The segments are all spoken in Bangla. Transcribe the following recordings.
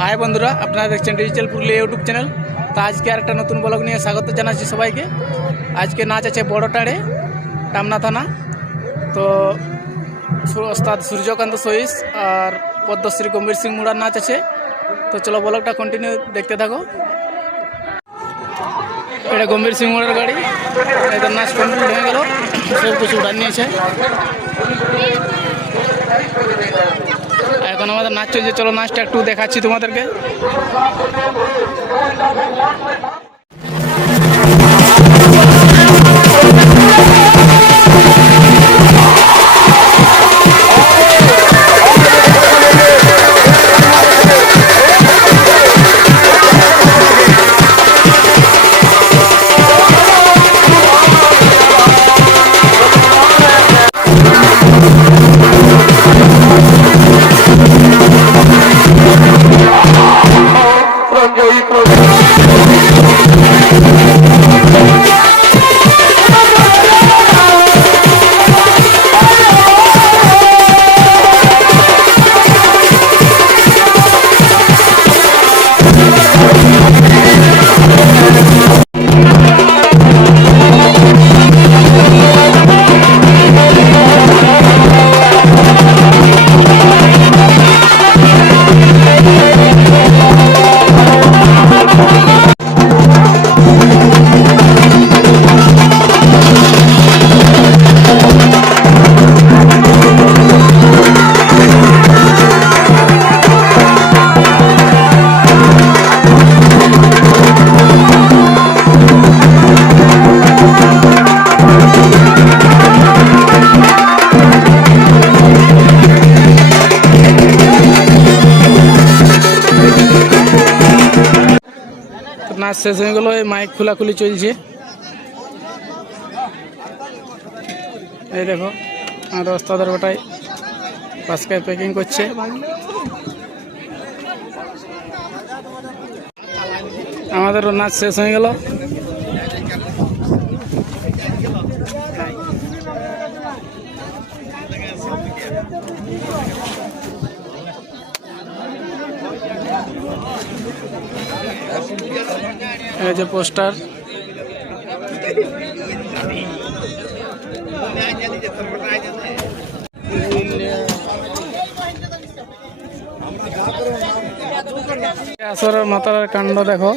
হাই বন্ধুরা, আপনারা দেখছেন ডিজিটাল পুরুলিয়া ইউটিউব চ্যানেল তা আজকে আর একটা নতুন ব্লগ নিয়ে স্বাগত জানাচ্ছি সবাইকে। আজকে নাচ আছে বড় টাড়ে টামনা থানা। তো ওস্তাদ সূর্যকান্ত সহিস আর পদ্মশ্রী গম্ভীর সিং মুড়ার নাচ আছে। তো চলো ব্লগটা কন্টিনিউ দেখতে থাকো। এটা গম্ভীর সিং মুড়ার গাড়ি। এদের নাচ কমপ্লিট হয়ে গেল। সব কিছু উড়ান নিয়েছে। আমাদের নাচ চলছে। চলো নাচটা একটু দেখাচ্ছি তোমাদেরকে। তো নাচ শেষ হয়ে গেলো, এই মাইক খোলাখুলি চলছে। এই দেখো আর ওস্তাদের ওটাই। পাশকায় প্যাকিং করছে। আমাদেরও নাচ শেষ হয়ে গেল। এই যে পোস্টার। মাতার কাণ্ড দেখো।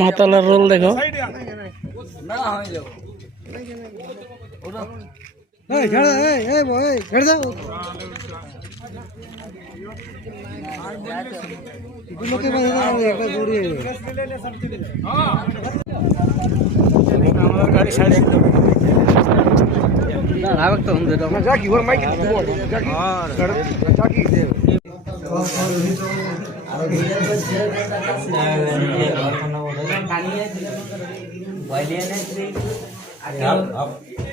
মাতালার রোল দেখো। আমাদের গাড়ি সাইড ফটো করে তুল আর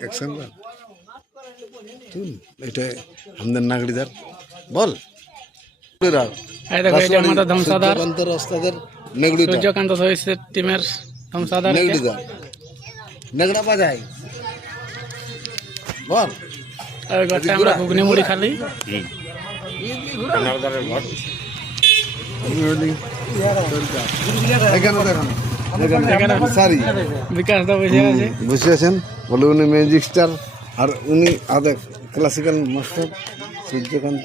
অ্যাকশন কর তুল এটা আমাদের নাগরিদার বল এই দেখো এটা আমাদের ধ্বংসাদার সূর্যকান্ত রাস্তাদের নেগড়িদার সূর্যকান্ত সহিসের টিমের ধ্বংসাদার নেগড়িদার নেগড়া বাজাই বল ওই ঘরটা আমরা ঘুগনি মুড়ি খালি এখানে দেখানো এখানে সারি বিকাশ দা বসে আছে বসে আছেন বলে উনি ম্যাজিক স্টার আর উনি আদে ক্লাসিক্যাল মাস্টার সূর্যকান্ত